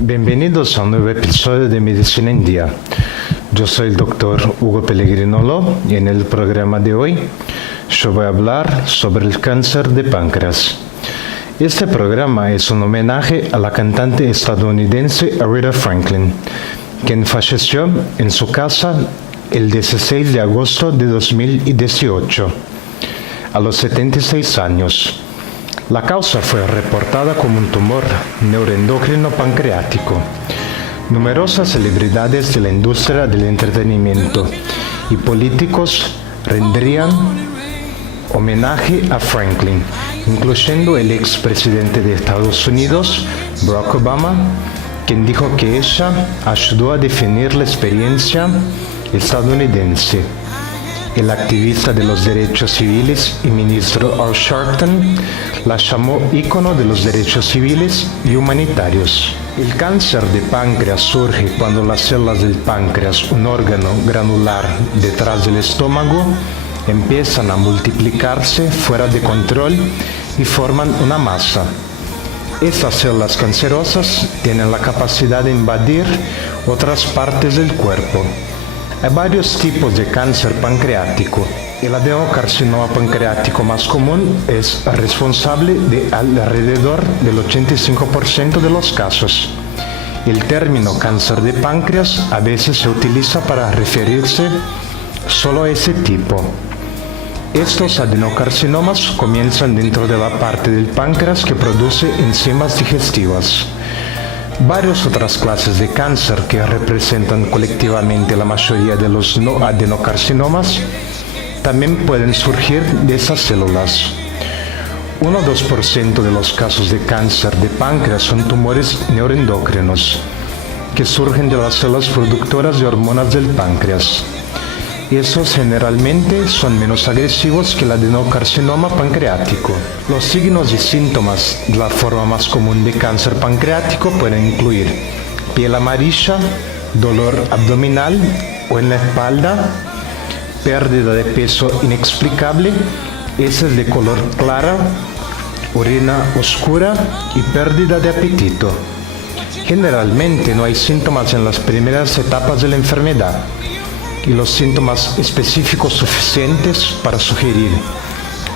Bienvenidos a un nuevo episodio de Medicina en Día. Yo soy el doctor Hugo Pellegrinolo y en el programa de hoy yo voy a hablar sobre el cáncer de páncreas. Este programa es un homenaje a la cantante estadounidense Aretha Franklin, quien falleció en su casa el 16 de agosto de 2018, a los 76 años. La causa fue reportada como un tumor neuroendocrino pancreático. Numerosas celebridades de la industria del entretenimiento y políticos rendirían homenaje a Franklin, incluyendo el expresidente de Estados Unidos, Barack Obama, quien dijo que ella ayudó a definir la experiencia estadounidense. El activista de los derechos civiles y ministro Al Sharpton la llamó ícono de los derechos civiles y humanitarios. El cáncer de páncreas surge cuando las células del páncreas, un órgano granular detrás del estómago, empiezan a multiplicarse fuera de control y forman una masa. Estas células cancerosas tienen la capacidad de invadir otras partes del cuerpo. Hay varios tipos de cáncer pancreático. El adenocarcinoma pancreático más común es responsable de alrededor del 85% de los casos. El término cáncer de páncreas a veces se utiliza para referirse solo a ese tipo. Estos adenocarcinomas comienzan dentro de la parte del páncreas que produce enzimas digestivas. Varias otras clases de cáncer que representan colectivamente la mayoría de los no adenocarcinomas también pueden surgir de esas células. 1 o 2% de los casos de cáncer de páncreas son tumores neuroendocrinos que surgen de las células productoras de hormonas del páncreas. Esos generalmente son menos agresivos que el adenocarcinoma pancreático. Los signos y síntomas de la forma más común de cáncer pancreático pueden incluir piel amarilla, dolor abdominal o en la espalda, pérdida de peso inexplicable, heces de color clara, orina oscura y pérdida de apetito. Generalmente no hay síntomas en las primeras etapas de la enfermedad y los síntomas específicos suficientes para sugerir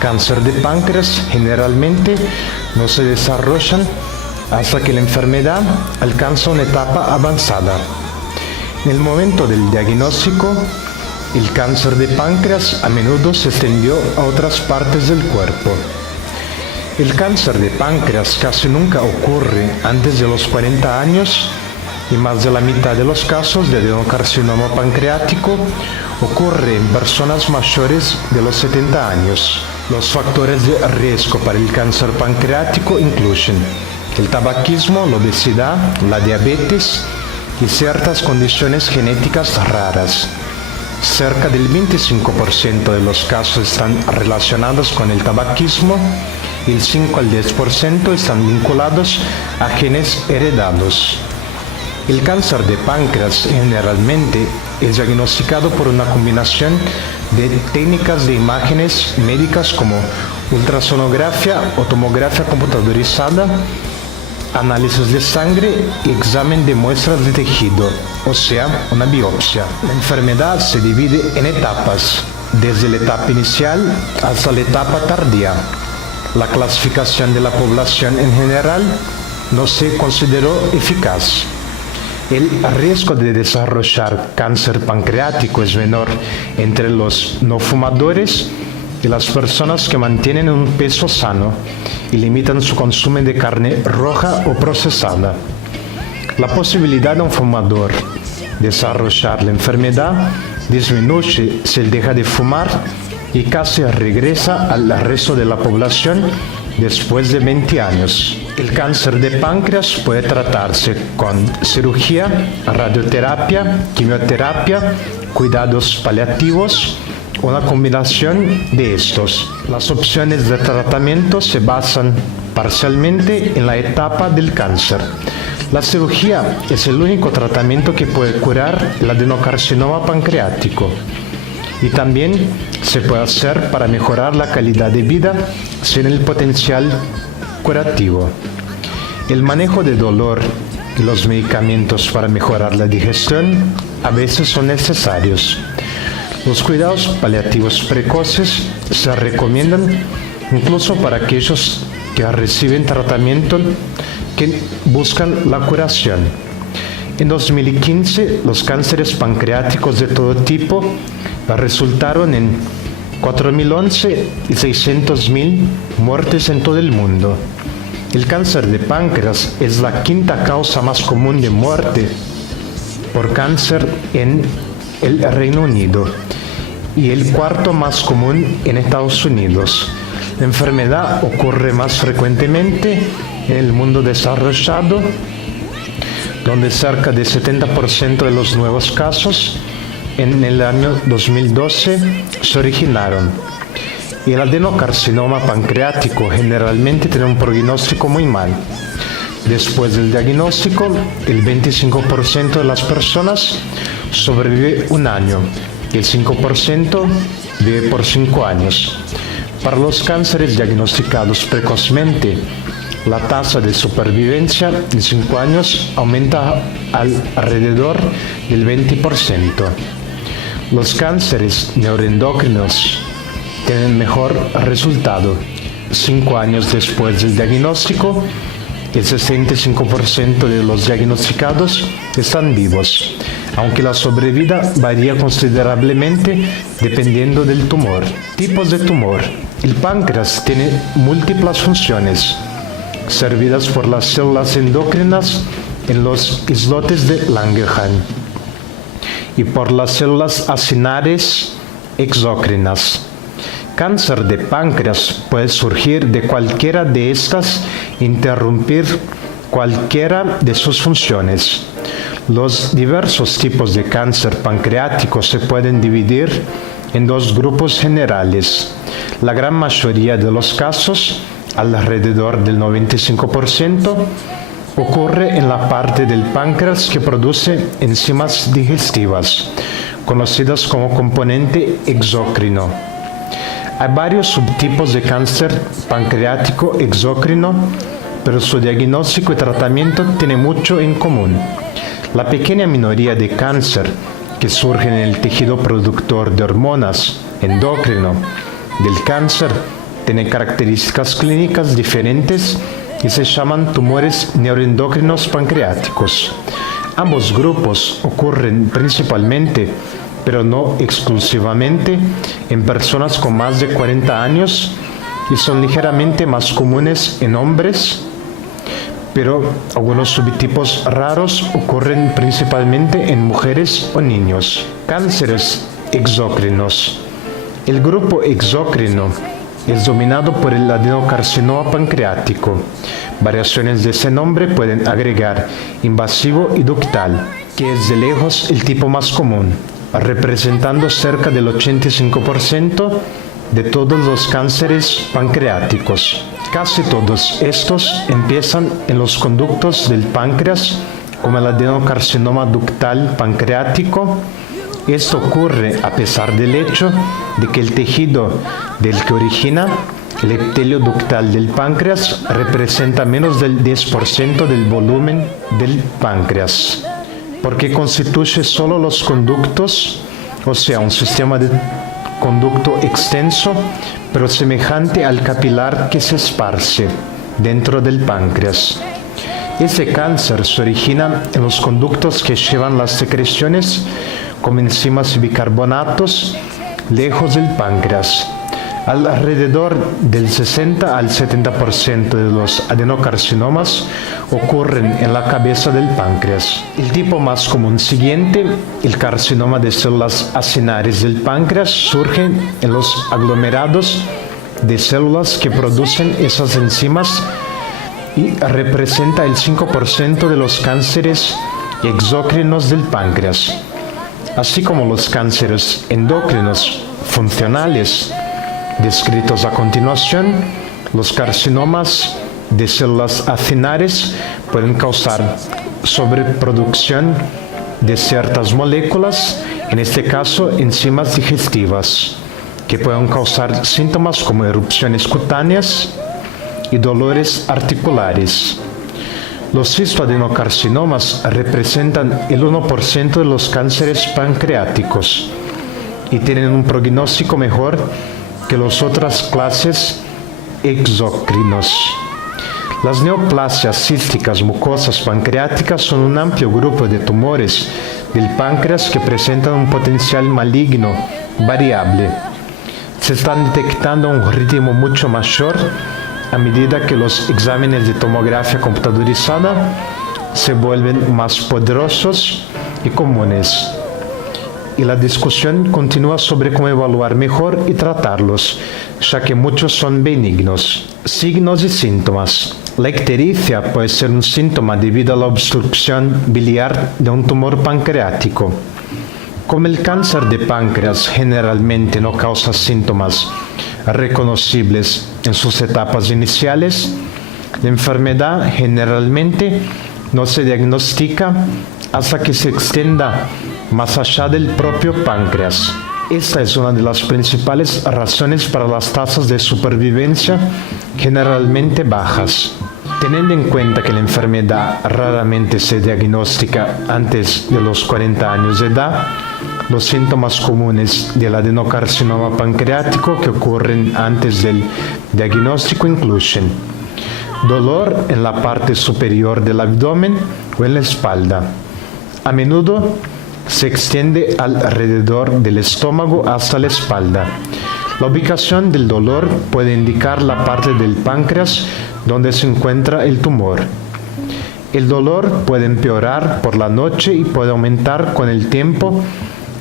cáncer de páncreas generalmente no se desarrollan hasta que la enfermedad alcanza una etapa avanzada. En el momento del diagnóstico, el cáncer de páncreas a menudo se extendió a otras partes del cuerpo. El cáncer de páncreas casi nunca ocurre antes de los 40 años y más de la mitad de los casos de adenocarcinoma pancreático ocurre en personas mayores de los 70 años. Los factores de riesgo para el cáncer pancreático incluyen el tabaquismo, la obesidad, la diabetes y ciertas condiciones genéticas raras. Cerca del 25% de los casos están relacionados con el tabaquismo y el 5 al 10% están vinculados a genes heredados. El cáncer de páncreas generalmente es diagnosticado por una combinación de técnicas de imágenes médicas como ultrasonografía o tomografía computadorizada, análisis de sangre y examen de muestras de tejido, o sea, una biopsia. La enfermedad se divide en etapas, desde la etapa inicial hasta la etapa tardía. La clasificación de la población en general no se consideró eficaz. El riesgo de desarrollar cáncer pancreático es menor entre los no fumadores y las personas que mantienen un peso sano y limitan su consumo de carne roja o procesada. La posibilidad de un fumador desarrollar la enfermedad disminuye si él deja de fumar y casi regresa al resto de la población después de 20 años. El cáncer de páncreas puede tratarse con cirugía, radioterapia, quimioterapia, cuidados paliativos o una combinación de estos. Las opciones de tratamiento se basan parcialmente en la etapa del cáncer. La cirugía es el único tratamiento que puede curar el adenocarcinoma pancreático. Y también se puede hacer para mejorar la calidad de vida sin el potencial curativo. El manejo de dolor y los medicamentos para mejorar la digestión a veces son necesarios. Los cuidados paliativos precoces se recomiendan incluso para aquellos que reciben tratamiento que buscan la curación. En 2015, los cánceres pancreáticos de todo tipo resultaron en 4.011 y 600.000 muertes en todo el mundo. El cáncer de páncreas es la quinta causa más común de muerte por cáncer en el Reino Unido y el cuarto más común en Estados Unidos. La enfermedad ocurre más frecuentemente en el mundo desarrollado, donde cerca del 70% de los nuevos casos en el año 2012 se originaron. Y el adenocarcinoma pancreático generalmente tiene un pronóstico muy mal. Después del diagnóstico, el 25% de las personas sobrevive un año y el 5% vive por 5 años. Para los cánceres diagnosticados precozmente, la tasa de supervivencia en 5 años aumenta alrededor del 20%. Los cánceres neuroendocrinos tienen mejor resultado. 5 años después del diagnóstico, el 65% de los diagnosticados están vivos, aunque la sobrevida varía considerablemente dependiendo del tumor. Tipos de tumor. El páncreas tiene múltiples funciones, servidas por las células endocrinas en los islotes de Langerhans y por las células acinares exócrinas. Cáncer de páncreas puede surgir de cualquiera de estas e interrumpir cualquiera de sus funciones. Los diversos tipos de cáncer pancreático se pueden dividir en 2 grupos generales. La gran mayoría de los casos, alrededor del 95%, ocurre en la parte del páncreas que produce enzimas digestivas, conocidas como componente exócrino. Hay varios subtipos de cáncer pancreático exócrino, pero su diagnóstico y tratamiento tienen mucho en común. La pequeña minoría de cáncer que surge en el tejido productor de hormonas endocrino del cáncer tiene características clínicas diferentes y se llaman tumores neuroendocrinos pancreáticos. Ambos grupos ocurren principalmente, pero no exclusivamente, en personas con más de 40 años y son ligeramente más comunes en hombres, pero algunos subtipos raros ocurren principalmente en mujeres o niños. Cánceres exócrinos. El grupo exócrino es dominado por el adenocarcinoma pancreático. Variaciones de ese nombre pueden agregar invasivo y ductal, que es de lejos el tipo más común, representando cerca del 85% de todos los cánceres pancreáticos. Casi todos estos empiezan en los conductos del páncreas, como el adenocarcinoma ductal pancreático. Esto ocurre a pesar del hecho de que el tejido del que origina el epitelio ductal del páncreas representa menos del 10% del volumen del páncreas, porque constituye solo los conductos, o sea, un sistema de conducto extenso, pero semejante al capilar que se esparce dentro del páncreas. Ese cáncer se origina en los conductos que llevan las secreciones como enzimas y bicarbonatos lejos del páncreas. Alrededor del 60 al 70% de los adenocarcinomas ocurren en la cabeza del páncreas. El tipo más común siguiente, el carcinoma de células acinares del páncreas, surge en los aglomerados de células que producen esas enzimas y representa el 5% de los cánceres exócrinos del páncreas. Así como los cánceres endocrinos funcionales descritos a continuación, los carcinomas de células acinares pueden causar sobreproducción de ciertas moléculas, en este caso enzimas digestivas, que pueden causar síntomas como erupciones cutáneas y dolores articulares. Los cistoadenocarcinomas representan el 1% de los cánceres pancreáticos y tienen un pronóstico mejor que las otras clases exocrinos. Las neoplasias císticas mucosas pancreáticas son un amplio grupo de tumores del páncreas que presentan un potencial maligno variable. Se están detectando a un ritmo mucho mayor a medida que los exámenes de tomografía computadorizada se vuelven más poderosos y comunes. Y la discusión continúa sobre cómo evaluar mejor y tratarlos, ya que muchos son benignos. Signos y síntomas. La ictericia puede ser un síntoma debido a la obstrucción biliar de un tumor pancreático. Como el cáncer de páncreas generalmente no causa síntomas reconocibles en sus etapas iniciales, la enfermedad generalmente no se diagnostica hasta que se extienda más allá del propio páncreas. Esta es una de las principales razones para las tasas de supervivencia generalmente bajas. Teniendo en cuenta que la enfermedad raramente se diagnostica antes de los 40 años de edad, los síntomas comunes del adenocarcinoma pancreático que ocurren antes del diagnóstico incluyen dolor en la parte superior del abdomen o en la espalda. A menudo se extiende alrededor del estómago hasta la espalda. La ubicación del dolor puede indicar la parte del páncreas donde se encuentra el tumor. El dolor puede empeorar por la noche y puede aumentar con el tiempo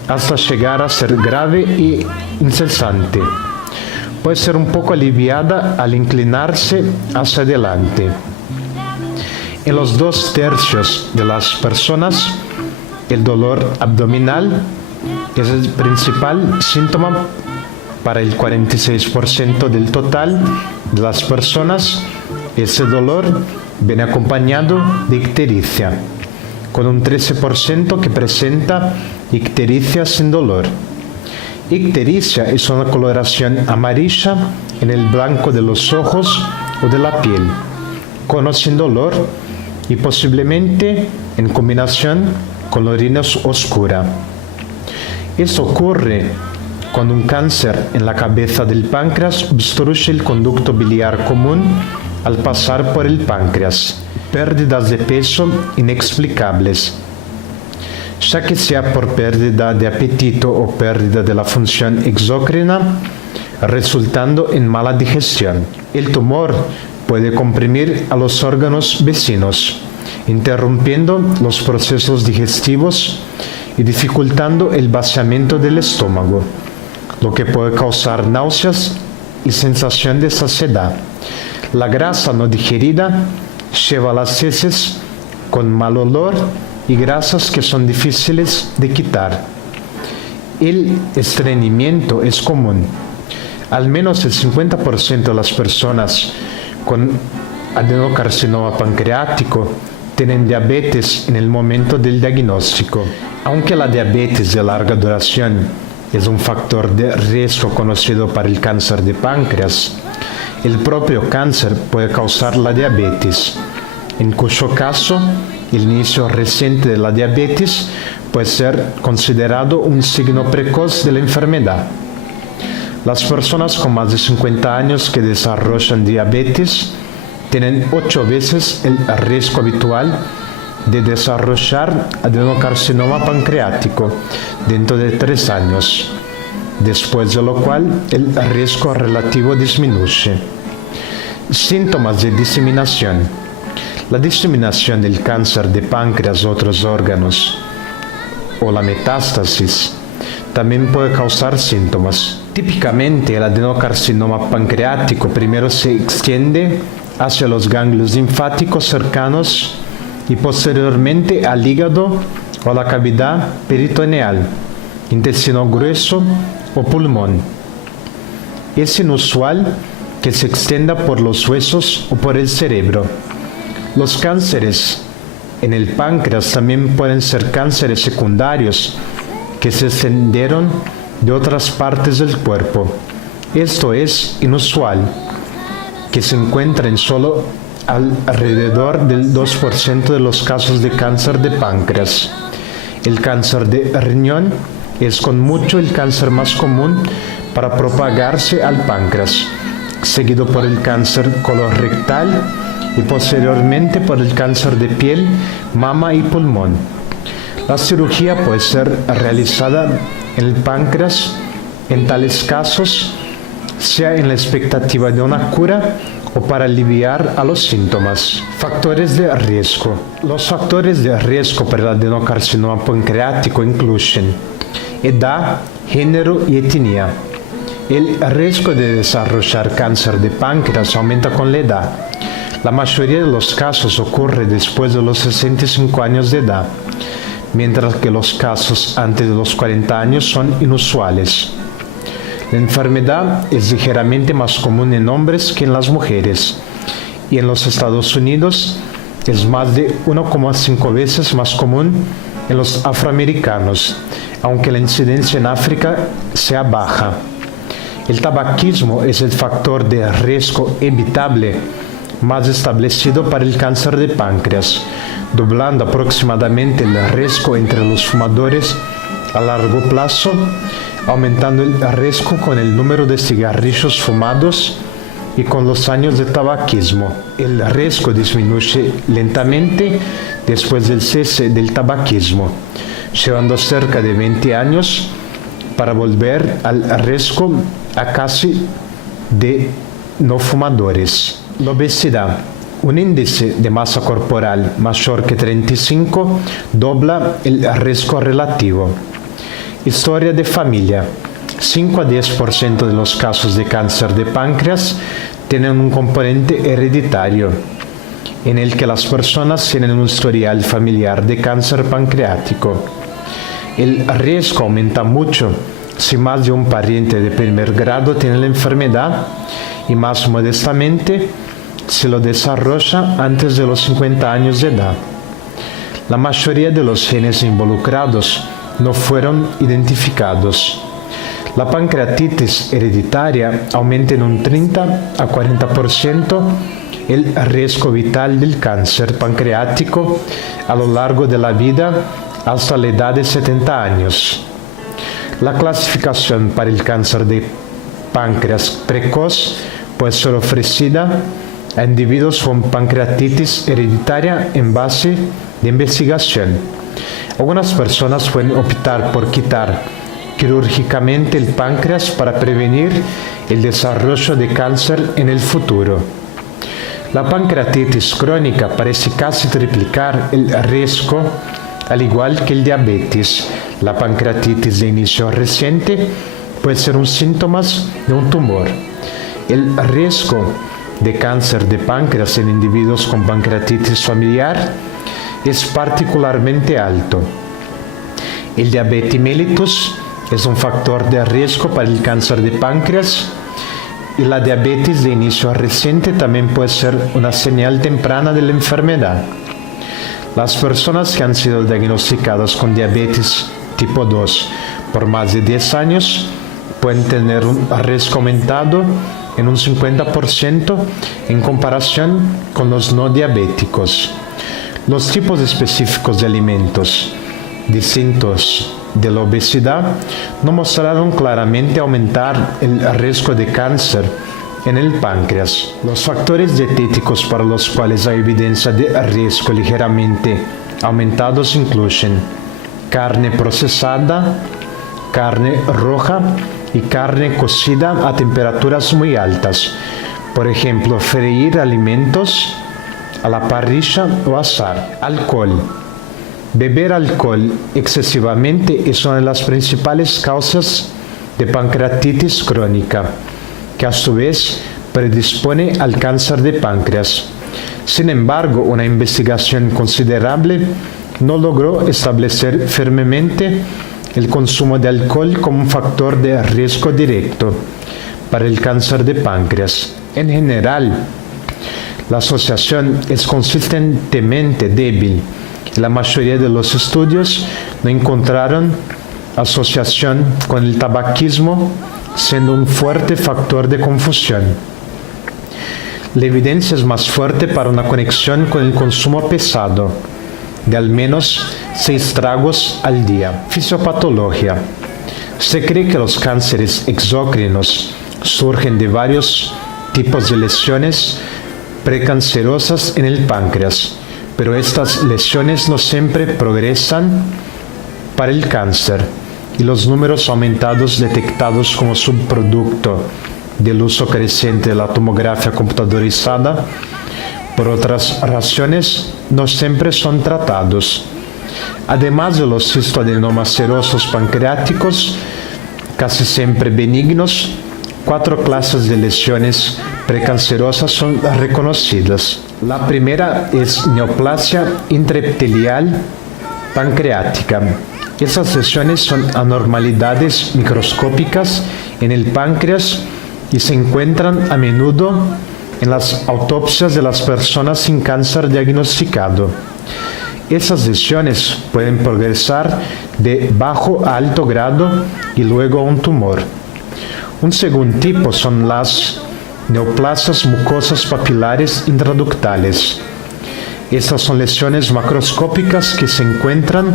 hasta llegar a ser grave e incesante. Puede ser un poco aliviada al inclinarse hacia adelante. En los 2/3 de las personas, el dolor abdominal es el principal síntoma. Para el 46% del total de las personas, ese dolor viene acompañado de ictericia, con un 13% que presenta ictericia sin dolor. Ictericia es una coloración amarilla en el blanco de los ojos o de la piel, con o sin dolor y posiblemente en combinación con la orina oscura. Esto ocurre cuando un cáncer en la cabeza del páncreas obstruye el conducto biliar común al pasar por el páncreas. Pérdidas de peso inexplicables, ya que sea por pérdida de apetito o pérdida de la función exócrina, resultando en mala digestión. El tumor puede comprimir a los órganos vecinos, interrumpiendo los procesos digestivos y dificultando el vaciamiento del estómago, lo que puede causar náuseas y sensación de saciedad. La grasa no digerida lleva a las heces con mal olor y grasas que son difíciles de quitar. El estreñimiento es común. Al menos el 50% de las personas con adenocarcinoma pancreático tienen diabetes en el momento del diagnóstico. Aunque la diabetes de larga duración es un factor de riesgo conocido para el cáncer de páncreas, el propio cáncer puede causar la diabetes, en cuyo caso el inicio reciente de la diabetes puede ser considerado un signo precoz de la enfermedad. Las personas con más de 50 años que desarrollan diabetes tienen 8 veces el riesgo habitual de desarrollar adenocarcinoma pancreático dentro de 3 años, después de lo cual el riesgo relativo disminuye. Síntomas de diseminación. La diseminación del cáncer de páncreas a otros órganos o la metástasis también puede causar síntomas. Típicamente el adenocarcinoma pancreático primero se extiende hacia los ganglios linfáticos cercanos y posteriormente al hígado o a la cavidad peritoneal, intestino grueso o pulmón. Es inusual que se extienda por los huesos o por el cerebro. Los cánceres en el páncreas también pueden ser cánceres secundarios que se extendieron de otras partes del cuerpo. Esto es inusual, que se encuentren solo alrededor del 2% de los casos de cáncer de páncreas. El cáncer de riñón es con mucho el cáncer más común para propagarse al páncreas, seguido por el cáncer colorectal y posteriormente por el cáncer de piel, mama y pulmón. La cirugía puede ser realizada en el páncreas en tales casos, sea en la expectativa de una cura o para aliviar a los síntomas. Factores de riesgo. Los factores de riesgo para el adenocarcinoma pancreático incluyen edad, género y etnia. El riesgo de desarrollar cáncer de páncreas aumenta con la edad. La mayoría de los casos ocurre después de los 65 años de edad, mientras que los casos antes de los 40 años son inusuales. La enfermedad es ligeramente más común en hombres que en las mujeres, y en los Estados Unidos es más de 1,5 veces más común en los afroamericanos, aunque la incidencia en África sea baja. El tabaquismo es el factor de riesgo evitable más establecido para el cáncer de páncreas, doblando aproximadamente el riesgo entre los fumadores a largo plazo, aumentando el riesgo con el número de cigarrillos fumados y con los años de tabaquismo. El riesgo disminuye lentamente después del cese del tabaquismo, llevando cerca de 20 años para volver al riesgo a casi de no fumadores. La obesidad. Un índice de masa corporal mayor que 35 dobla el riesgo relativo. Historia de familia. 5 a 10% de los casos de cáncer de páncreas tienen un componente hereditario, en el que las personas tienen un historial familiar de cáncer pancreático. El riesgo aumenta mucho si más de un pariente de primer grado tiene la enfermedad y más modestamente si lo desarrolla antes de los 50 años de edad. La mayoría de los genes involucrados no fueron identificados. La pancreatitis hereditaria aumenta en un 30 a 40% el riesgo vital del cáncer pancreático a lo largo de la vida hasta la edad de 70 años. La clasificación para el cáncer de páncreas precoz puede ser ofrecida a individuos con pancreatitis hereditaria en base de investigación. Algunas personas pueden optar por quitar quirúrgicamente el páncreas para prevenir el desarrollo de cáncer en el futuro. La pancreatitis crónica parece casi triplicar el riesgo, al igual que el diabetes. La pancreatitis de inicio reciente puede ser un síntoma de un tumor. El riesgo de cáncer de páncreas en individuos con pancreatitis familiar es particularmente alto. El diabetes mellitus es un factor de riesgo para el cáncer de páncreas y la diabetes de inicio reciente también puede ser una señal temprana de la enfermedad. Las personas que han sido diagnosticadas con diabetes tipo 2 por más de 10 años pueden tener un riesgo aumentado en un 50% en comparación con los no diabéticos. Los tipos específicos de alimentos distintos de la obesidad no mostraron claramente aumentar el riesgo de cáncer en el páncreas. Los factores dietéticos para los cuales hay evidencia de riesgo ligeramente aumentados incluyen carne procesada, carne roja y carne cocida a temperaturas muy altas. Por ejemplo, freír alimentos a la parrilla o asar. Alcohol. Beber alcohol excesivamente es una de las principales causas de pancreatitis crónica, que a su vez predispone al cáncer de páncreas. Sin embargo, una investigación considerable no logró establecer firmemente el consumo de alcohol como un factor de riesgo directo para el cáncer de páncreas. En general, la asociación es consistentemente débil. La mayoría de los estudios no encontraron asociación con el tabaquismo, siendo un fuerte factor de confusión. La evidencia es más fuerte para una conexión con el consumo pesado, de al menos 6 tragos al día. Fisiopatología. Se cree que los cánceres exócrinos surgen de varios tipos de lesiones precancerosas en el páncreas, pero estas lesiones no siempre progresan para el cáncer y los números aumentados detectados como subproducto del uso creciente de la tomografía computadorizada por otras razones no siempre son tratados. Además de los cistoadenomas serosos pancreáticos, casi siempre benignos, 4 clases de lesiones precancerosas son reconocidas. La primera es neoplasia intraepitelial pancreática. Esas lesiones son anormalidades microscópicas en el páncreas y se encuentran a menudo en las autopsias de las personas sin cáncer diagnosticado. Esas lesiones pueden progresar de bajo a alto grado y luego a un tumor. Un segundo tipo son las neoplasias mucosas papilares intraductales. Estas son lesiones macroscópicas que se encuentran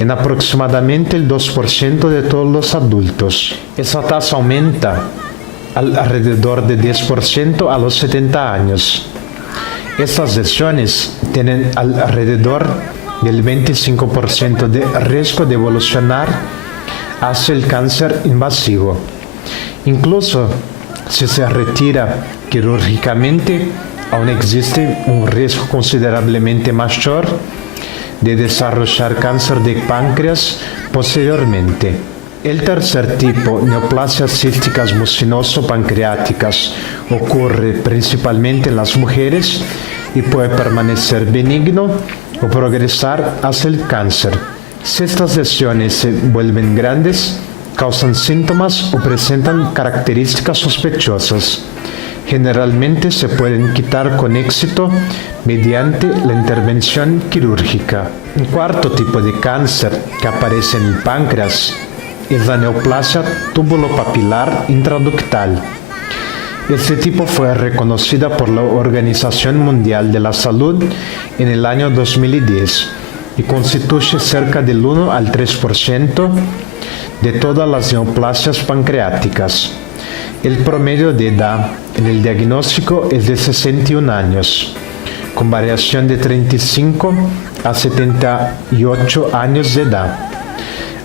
en aproximadamente el 2% de todos los adultos. Esa tasa aumenta alrededor de 10% a los 70 años. Estas lesiones tienen alrededor del 25% de riesgo de evolucionar hacia el cáncer invasivo. Incluso si se retira quirúrgicamente, aún existe un riesgo considerablemente mayor de desarrollar cáncer de páncreas posteriormente. El tercer tipo, neoplasias císticas mucinoso-pancreáticas, ocurre principalmente en las mujeres y puede permanecer benigno o progresar hacia el cáncer. Si estas lesiones se vuelven grandes, causan síntomas o presentan características sospechosas. Generalmente se pueden quitar con éxito mediante la intervención quirúrgica. Un cuarto tipo de cáncer que aparece en el páncreas es la neoplasia túbulo-papilar intraductal. Este tipo fue reconocida por la Organización Mundial de la Salud en el año 2010 y constituye cerca del 1 al 3% de todas las neoplasias pancreáticas. El promedio de edad en el diagnóstico es de 61 años, con variación de 35 a 78 años de edad.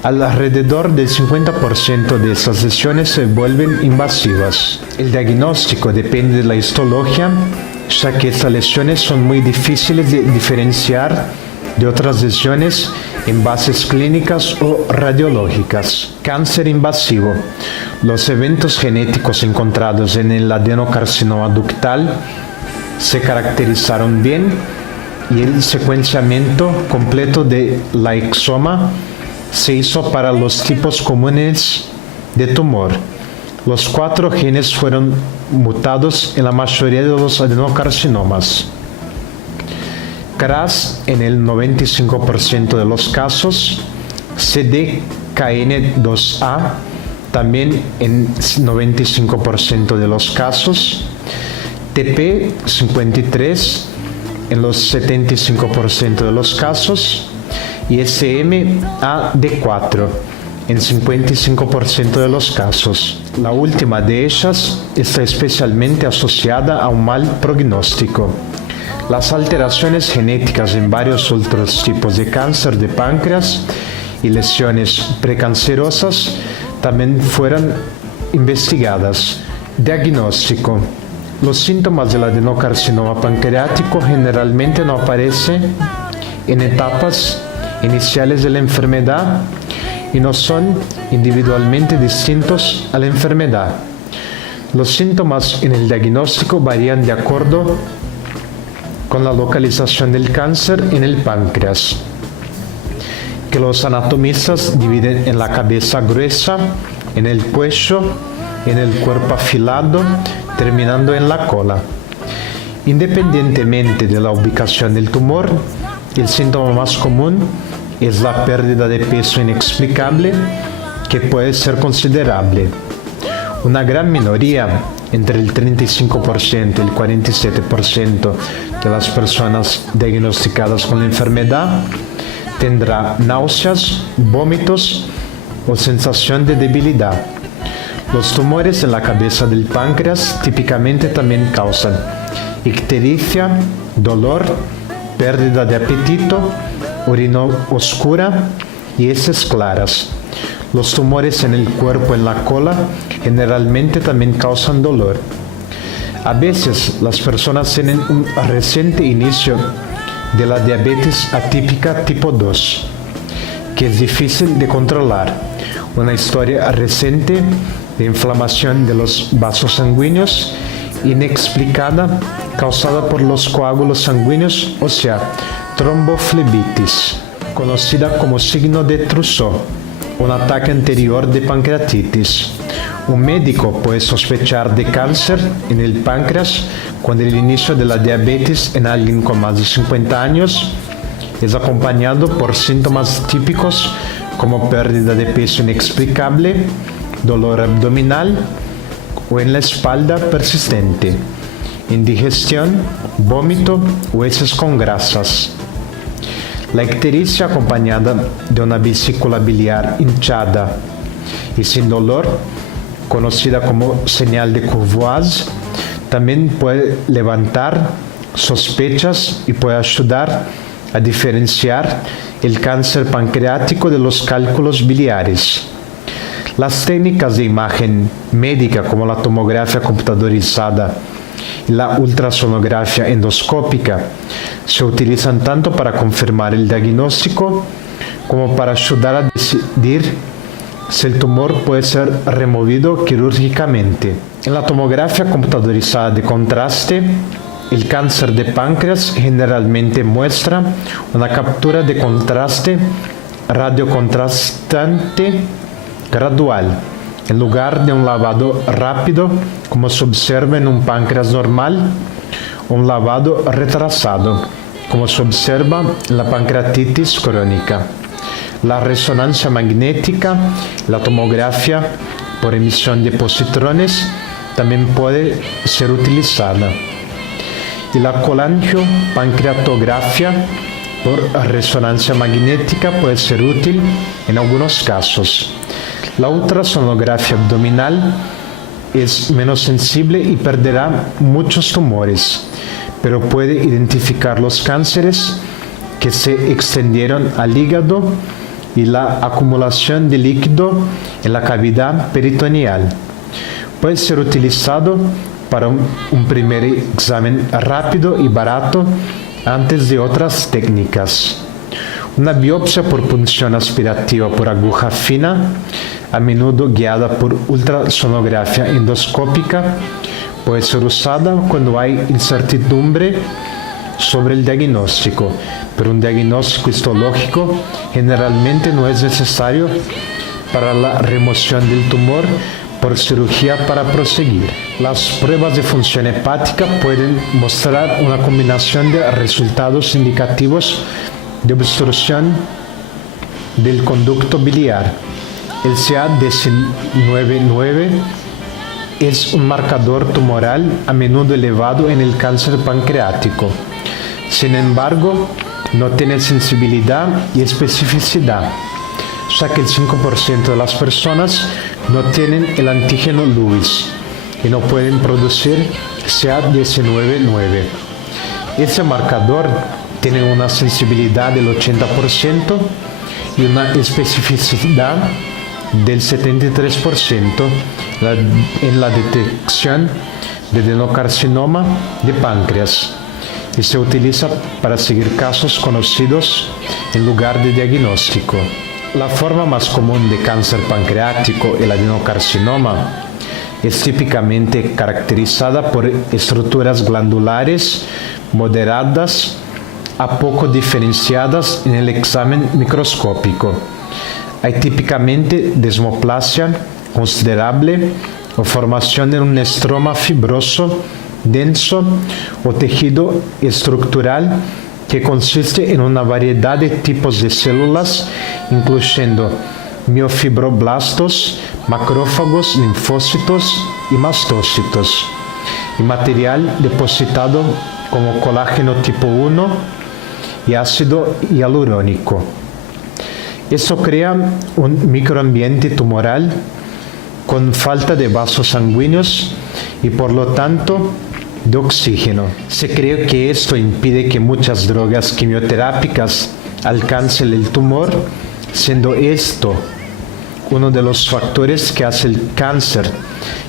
Alrededor del 50% de esas lesiones se vuelven invasivas. El diagnóstico depende de la histología, ya que estas lesiones son muy difíciles de diferenciar de otras lesiones en bases clínicas o radiológicas. Cáncer invasivo. Los eventos genéticos encontrados en el adenocarcinoma ductal se caracterizaron bien y el secuenciamiento completo de la exoma se hizo para los tipos comunes de tumor. Los 4 genes fueron mutados en la mayoría de los adenocarcinomas. CRAS en el 95% de los casos, CDKN2A también en 95% de los casos, TP53 en los 75% de los casos y SMAD4 en 55% de los casos. La última de ellas está especialmente asociada a un mal pronóstico. Las alteraciones genéticas en varios otros tipos de cáncer de páncreas y lesiones precancerosas también fueron investigadas. Diagnóstico. Los síntomas del adenocarcinoma pancreático generalmente no aparecen en etapas iniciales de la enfermedad y no son individualmente distintos a la enfermedad. Los síntomas en el diagnóstico varían de acuerdo con la localización del cáncer en el páncreas, que los anatomistas dividen en la cabeza gruesa, en el cuello, en el cuerpo afilado, terminando en la cola. Independientemente de la ubicación del tumor, el síntoma más común es la pérdida de peso inexplicable, que puede ser considerable. Una gran minoría entre el 35% y el 47% de las personas diagnosticadas con la enfermedad tendrá náuseas, vómitos o sensación de debilidad. Los tumores en la cabeza del páncreas típicamente también causan ictericia, dolor, pérdida de apetito, orina oscura y heces claras. Los tumores en el cuerpo, en la cola, generalmente también causan dolor. A veces las personas tienen un reciente inicio de la diabetes atípica tipo 2, que es difícil de controlar, una historia reciente de inflamación de los vasos sanguíneos inexplicada causada por los coágulos sanguíneos, o sea, tromboflebitis, conocida como signo de Trousseau, un ataque anterior de pancreatitis. Un médico puede sospechar de cáncer en el páncreas cuando el inicio de la diabetes en alguien con más de 50 años es acompañado por síntomas típicos como pérdida de peso inexplicable, dolor abdominal o en la espalda persistente, indigestión, vómito o heces con grasas. La ictericia acompañada de una vesícula biliar hinchada y sin dolor, conocida como señal de Courvoisier, también puede levantar sospechas y puede ayudar a diferenciar el cáncer pancreático de los cálculos biliares. Las técnicas de imagen médica como la tomografía computadorizada y la ultrasonografía endoscópica se utilizan tanto para confirmar el diagnóstico como para ayudar a decidir si el tumor puede ser removido quirúrgicamente. En la tomografía computadorizada de contraste, el cáncer de páncreas generalmente muestra una captura de contraste radiocontrastante gradual, en lugar de un lavado rápido como se observa en un páncreas normal, o un lavado retrasado como se observa en la pancreatitis crónica. La resonancia magnética, la tomografía por emisión de positrones también puede ser utilizada. Y la colangiopancreatografía por resonancia magnética puede ser útil en algunos casos. La ultrasonografía abdominal es menos sensible y perderá muchos tumores, pero puede identificar los cánceres que se extendieron al hígado y la acumulación de líquido en la cavidad peritoneal. Puede ser utilizado para un primer examen rápido y barato antes de otras técnicas. Una biopsia por punción aspirativa por aguja fina, a menudo guiada por ultrasonografía endoscópica, puede ser usada cuando hay incertidumbre sobre el diagnóstico, pero un diagnóstico histológico generalmente no es necesario para la remoción del tumor por cirugía para proseguir. Las pruebas de función hepática pueden mostrar una combinación de resultados indicativos de obstrucción del conducto biliar. El CA19-9 es un marcador tumoral a menudo elevado en el cáncer pancreático. Sin embargo, no tiene sensibilidad y especificidad, ya que el 5% de las personas no tienen el antígeno Lewis y no pueden producir CA19-9. Ese marcador tiene una sensibilidad del 80% y una especificidad del 73% en la detección de adenocarcinoma de páncreas y se utiliza para seguir casos conocidos en lugar de diagnóstico. La forma más común de cáncer pancreático, el adenocarcinoma, es típicamente caracterizada por estructuras glandulares moderadas a poco diferenciadas en el examen microscópico. Hay típicamente desmoplasia considerable o formación de un estroma fibroso, denso o tejido estructural que consiste en una variedad de tipos de células, incluyendo miofibroblastos, macrófagos, linfocitos y mastócitos, y material depositado como colágeno tipo 1 y ácido hialurónico. Eso crea un microambiente tumoral con falta de vasos sanguíneos y por lo tanto de oxígeno. Se cree que esto impide que muchas drogas quimioterápicas alcancen el tumor, siendo esto uno de los factores que hace el cáncer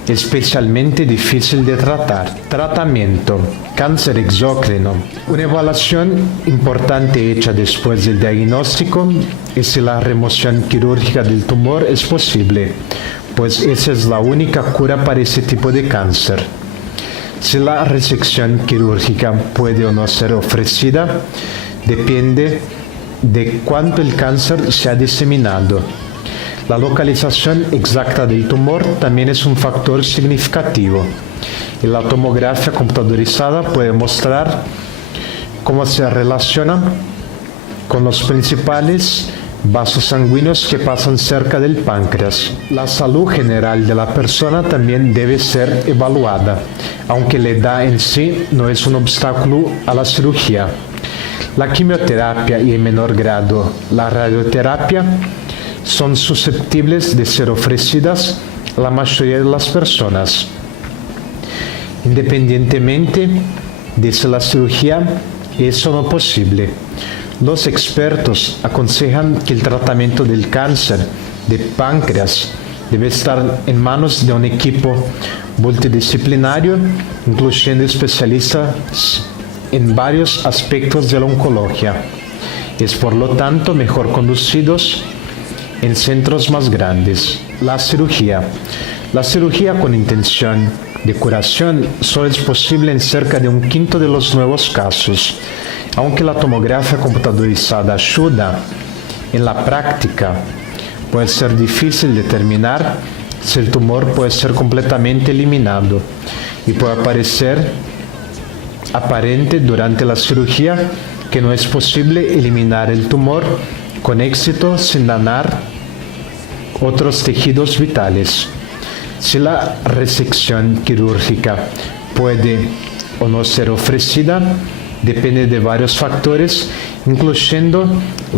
especialmente difícil de tratar. Tratamiento: cáncer exócrino. Una evaluación importante hecha después del diagnóstico es si la remoción quirúrgica del tumor es posible, pues esa es la única cura para ese tipo de cáncer. Si la resección quirúrgica puede o no ser ofrecida, depende de cuánto el cáncer se ha diseminado. La localización exacta del tumor también es un factor significativo, y la tomografía computadorizada puede mostrar cómo se relaciona con los principales vasos sanguíneos que pasan cerca del páncreas. La salud general de la persona también debe ser evaluada, aunque la edad en sí no es un obstáculo a la cirugía. La quimioterapia y en menor grado la radioterapia son susceptibles de ser ofrecidas a la mayoría de las personas, independientemente de si la cirugía es o no posible. Los expertos aconsejan que el tratamiento del cáncer de páncreas debe estar en manos de un equipo multidisciplinario, incluyendo especialistas en varios aspectos de la oncología. Es por lo tanto mejor conducidos en centros más grandes. La cirugía. La cirugía con intención de curación solo es posible en cerca de un quinto de los nuevos casos. Aunque la tomografía computadorizada ayuda, en la práctica puede ser difícil determinar si el tumor puede ser completamente eliminado y puede parecer aparente durante la cirugía que no es posible eliminar el tumor con éxito sin dañar otros tejidos vitales. Si la resección quirúrgica puede o no ser ofrecida, depende de varios factores, incluyendo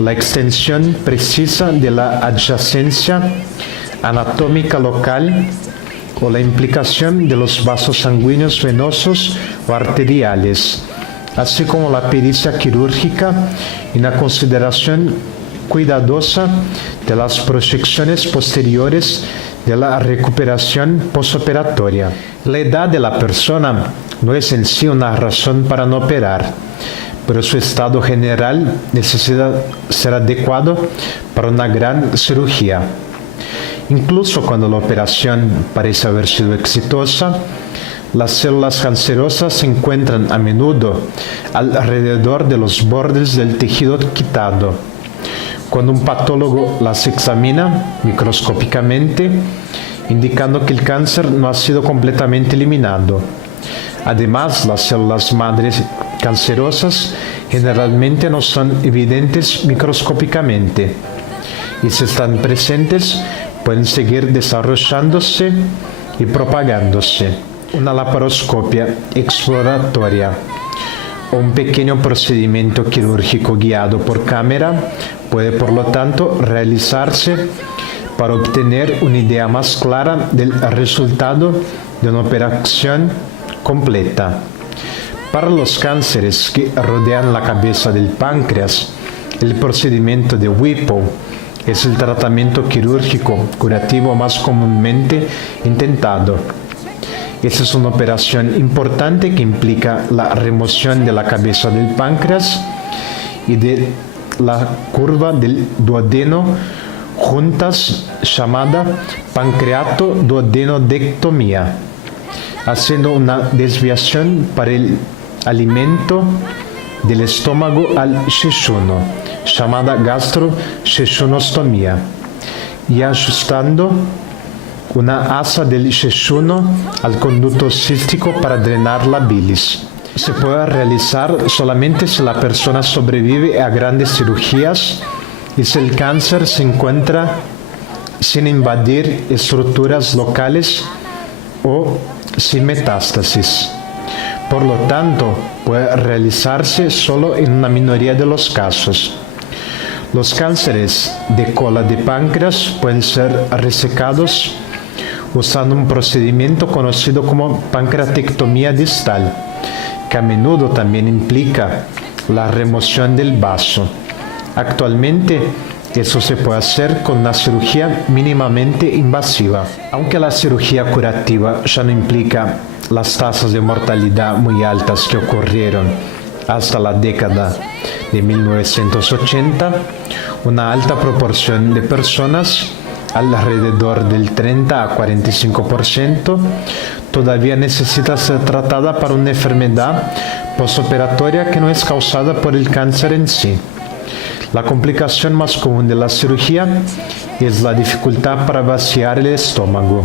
la extensión precisa de la adyacencia anatómica local o la implicación de los vasos sanguíneos venosos o arteriales, así como la pericia quirúrgica y una consideración cuidadosa de las proyecciones posteriores de la recuperación postoperatoria. La edad de la persona no es en sí una razón para no operar, pero su estado general necesita ser adecuado para una gran cirugía. Incluso cuando la operación parece haber sido exitosa, las células cancerosas se encuentran a menudo alrededor de los bordes del tejido quitado. Cuando un patólogo las examina microscópicamente, indicando que el cáncer no ha sido completamente eliminado. Además, las células madres cancerosas generalmente no son evidentes microscópicamente, y si están presentes, pueden seguir desarrollándose y propagándose. Una laparoscopia exploratoria o un pequeño procedimiento quirúrgico guiado por cámara puede, por lo tanto, realizarse para obtener una idea más clara del resultado de una operación completa. Para los cánceres que rodean la cabeza del páncreas, el procedimiento de Whipple es el tratamiento quirúrgico curativo más comúnmente intentado. Esta es una operación importante que implica la remoción de la cabeza del páncreas y de la curva del duodeno juntas, llamada pancreato-duodenodectomía, haciendo una desviación para el alimento del estómago al jejunum, llamada gastro-jejunostomía, y ajustando una asa del jejunum al conducto cístico para drenar la bilis. Se puede realizar solamente si la persona sobrevive a grandes cirugías y si el cáncer se encuentra sin invadir estructuras locales o sin metástasis. Por lo tanto, puede realizarse solo en una minoría de los casos. Los cánceres de cola de páncreas pueden ser resecados usando un procedimiento conocido como pancreatectomía distal, que a menudo también implica la remoción del vaso. Actualmente, eso se puede hacer con una cirugía mínimamente invasiva. Aunque la cirugía curativa ya no implica las tasas de mortalidad muy altas que ocurrieron hasta la década de 1980, una alta proporción de personas, alrededor del 30 a 45%, todavía necesita ser tratada para una enfermedad postoperatoria que no es causada por el cáncer en sí. La complicación más común de la cirugía es la dificultad para vaciar el estómago.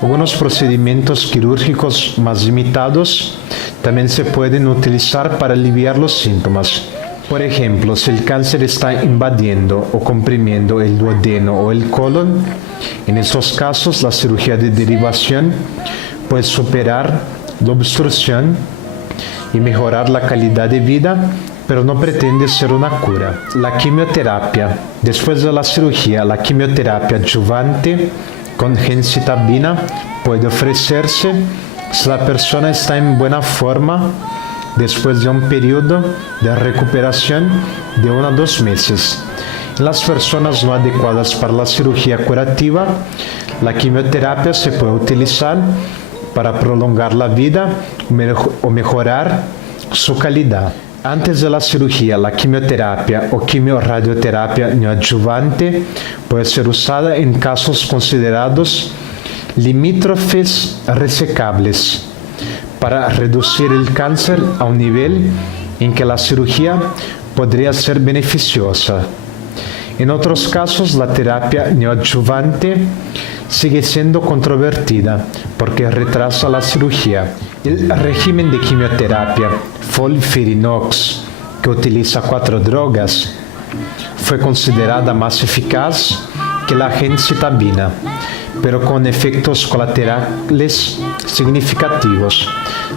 Algunos procedimientos quirúrgicos más limitados también se pueden utilizar para aliviar los síntomas. Por ejemplo, si el cáncer está invadiendo o comprimiendo el duodeno o el colon, en esos casos la cirugía de derivación puede superar la obstrucción y mejorar la calidad de vida, pero no pretende ser una cura. La quimioterapia. Después de la cirugía, la quimioterapia adyuvante con gemcitabina puede ofrecerse si la persona está en buena forma después de un periodo de recuperación de 1 a 2 meses. En las personas no adecuadas para la cirugía curativa, la quimioterapia se puede utilizar para prolongar la vida o mejorar su calidad. Antes de la cirugía, la quimioterapia o quimiorradioterapia neoadyuvante puede ser usada en casos considerados limítrofes resecables para reducir el cáncer a un nivel en que la cirugía podría ser beneficiosa. En otros casos, la terapia neoadyuvante sigue siendo controvertida porque retrasa la cirugía. El régimen de quimioterapia FOLFIRINOX, que utiliza 4 drogas, fue considerada más eficaz que la gemcitabina, pero con efectos colaterales significativos,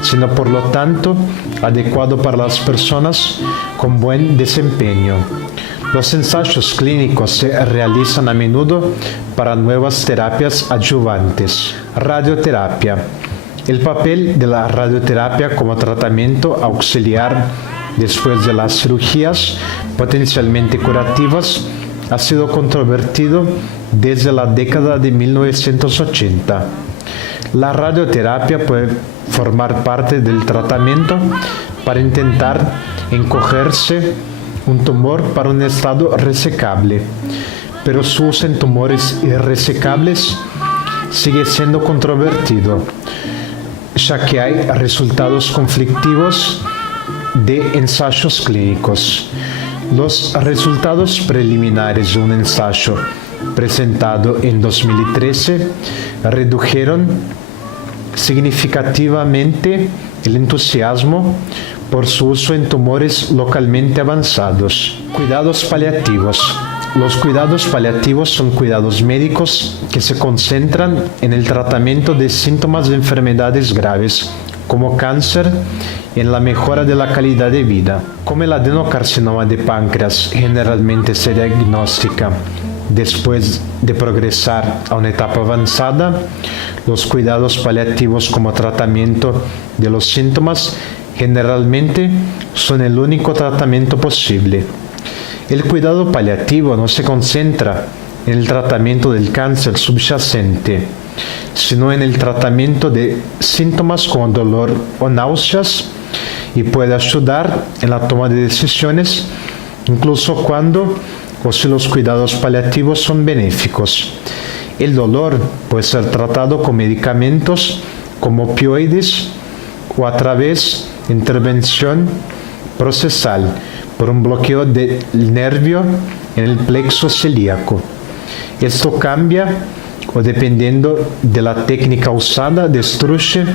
sino por lo tanto adecuado para las personas con buen desempeño. Los ensayos clínicos se realizan a menudo para nuevas terapias adyuvantes. Radioterapia. El papel de la radioterapia como tratamiento auxiliar después de las cirugías potencialmente curativas ha sido controvertido desde la década de 1980. La radioterapia puede formar parte del tratamiento para intentar encogerse un tumor para un estado resecable, pero su uso en tumores irresecables sigue siendo controvertido, ya que hay resultados conflictivos de ensayos clínicos. Los resultados preliminares de un ensayo presentado en 2013 redujeron significativamente el entusiasmo por su uso en tumores localmente avanzados. Cuidados paliativos. Los cuidados paliativos son cuidados médicos que se concentran en el tratamiento de síntomas de enfermedades graves, como cáncer, y en la mejora de la calidad de vida. Como el adenocarcinoma de páncreas generalmente se diagnostica después de progresar a una etapa avanzada, los cuidados paliativos como tratamiento de los síntomas generalmente son el único tratamiento posible. El cuidado paliativo no se concentra en el tratamiento del cáncer subyacente, sino en el tratamiento de síntomas como dolor o náuseas, y puede ayudar en la toma de decisiones incluso cuando o si los cuidados paliativos son benéficos. El dolor puede ser tratado con medicamentos como opioides o a través de intervención procesal por un bloqueo del nervio en el plexo celíaco. Esto cambia o, dependiendo de la técnica usada, destruye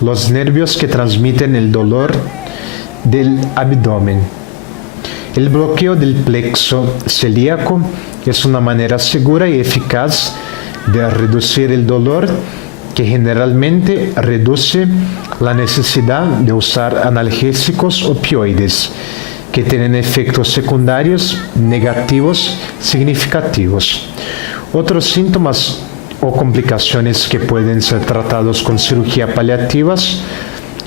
los nervios que transmiten el dolor del abdomen. El bloqueo del plexo celíaco es una manera segura y eficaz de reducir el dolor que generalmente reduce la necesidad de usar analgésicos opioides, que tienen efectos secundarios negativos significativos. Otros síntomas o complicaciones que pueden ser tratados con cirugía paliativas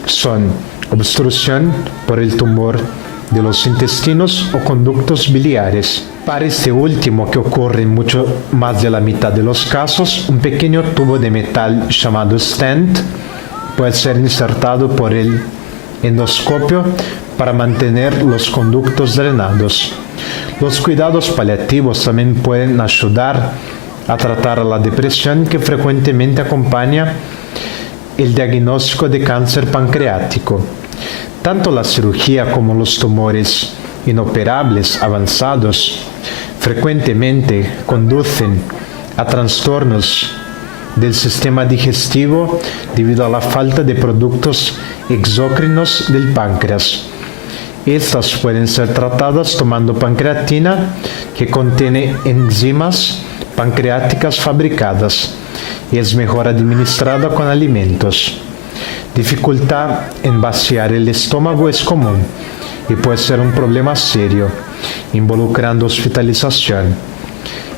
son obstrucción por el tumor de los intestinos o conductos biliares. Para este último, que ocurre en mucho más de la mitad de los casos, un pequeño tubo de metal llamado stent puede ser insertado por el endoscopio para mantener los conductos drenados. Los cuidados paliativos también pueden ayudar a tratar la depresión que frecuentemente acompaña el diagnóstico de cáncer pancreático. Tanto la cirugía como los tumores inoperables avanzados frecuentemente conducen a trastornos del sistema digestivo debido a la falta de productos exócrinos del páncreas. Estas pueden ser tratadas tomando pancreatina, que contiene enzimas pancreáticas fabricadas y es mejor administrada con alimentos. Dificultad en vaciar el estómago es común y puede ser un problema serio, involucrando hospitalización.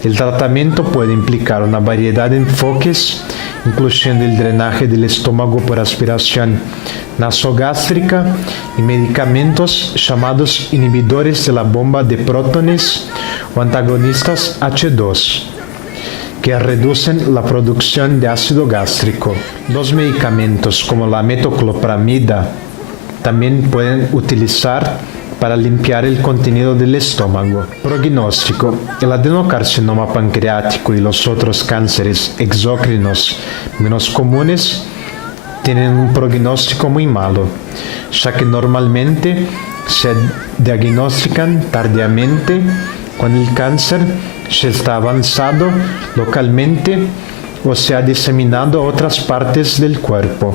El tratamiento puede implicar una variedad de enfoques, incluyendo el drenaje del estómago por aspiración nasogástrica y medicamentos llamados inhibidores de la bomba de prótones o antagonistas H2, que reducen la producción de ácido gástrico. Los medicamentos como la metoclopramida también pueden utilizar para limpiar el contenido del estómago. Prognóstico. El adenocarcinoma pancreático y los otros cánceres exócrinos menos comunes tienen un pronóstico muy malo, ya que normalmente se diagnostican tardíamente cuando el cáncer ya está avanzado localmente o se ha diseminado a otras partes del cuerpo.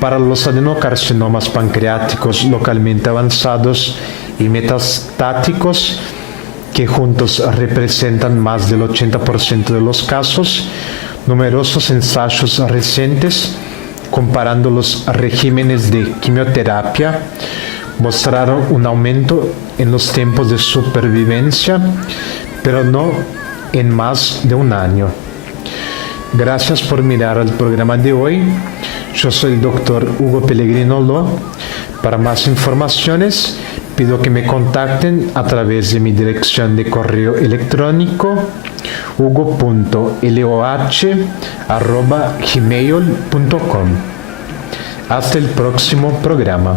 Para los adenocarcinomas pancreáticos localmente avanzados y metastáticos, que juntos representan más del 80% de los casos, numerosos ensayos recientes comparando los regímenes de quimioterapia mostraron un aumento en los tiempos de supervivencia, pero no en más de un año. Gracias por mirar el programa de hoy. Yo soy el Dr. Hugo Pellegrino Lo. Para más informaciones, pido que me contacten a través de mi dirección de correo electrónico hugo.loh@gmail.com. Hasta el próximo programa.